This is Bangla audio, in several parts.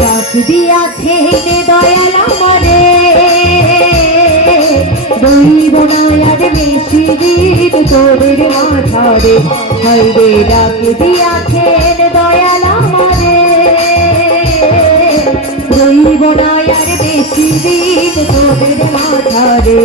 ডাক দিয়াছেন দয়াল আমারে, রইব না আর বেশি দিন তোদের মাঝারে। হায়রে ডাক দিয়াছেন দয়াল আমারে, রইব না আর বেশি দিন তোদের মাঝারে।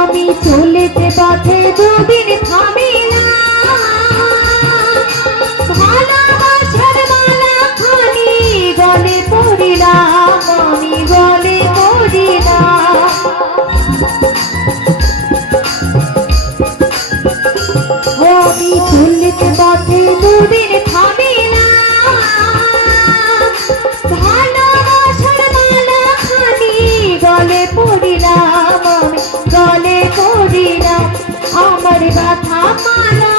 আমি চলেতে পথে দুদিন থামিলাম, ভালোবাসার মালা খানি গলে পড়িলাম, আমি গলে পড়িলাম। আমি চলেতে পথে দুদিন থামিলাম, ভালোবাসার মালা খানি গলে পড়িলাম, গলে পড়িলাম। আমার গাথা মালা,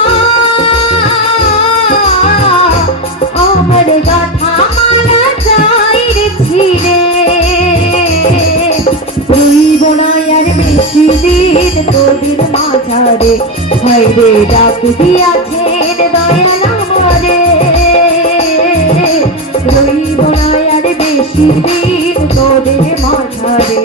আমার গাথা মালা যাইরে ছিঁড়ে, রইব না আর বেশি দিন তোদের মাঝারে। হায়রে ডাক দিয়াছেন দয়াল আমারে, রইব না আর বেশি দিন তোদের মাঝারে।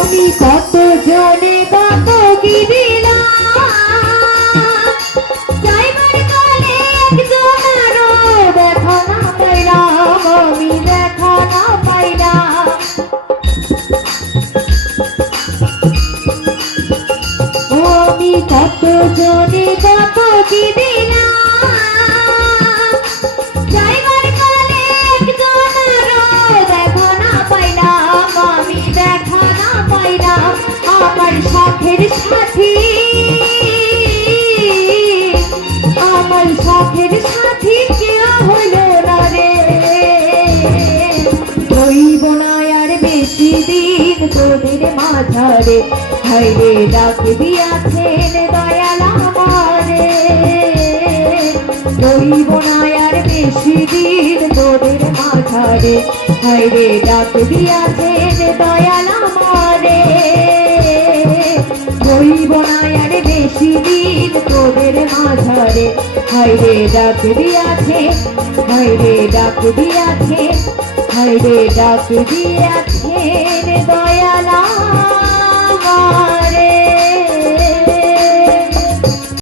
আমি কত জনে কত কি দিলাম, যাইবার কালে একজনেরও দেখা না পাইলাম, আমি দেখা না পাইলাম। আমি কত জনে কত কি দিলাম, যাইবার কালে একজনেরও দেখা না পাইলাম, আমি দেখা না পাইলাম। আমার শখের সাথী, আমার শখের সাথী কেউ হইল না রে, রইব না আর বেশি দিন তোদের মাঝারে। হায়রে ডাক দিয়াছেন দয়াল আমারে, রইব না আর বেশি দিন তোদের মাঝারে। হায়রে ডাক দিয়াছেন দয়াল আমারে, রইব না আর বেশি দিন তোদের মাঝারে। হায়রে ডাক দিয়াছে, হায়রে ডাক দিয়াছে, হায়রে ডাক দিয়াছেন দয়াল।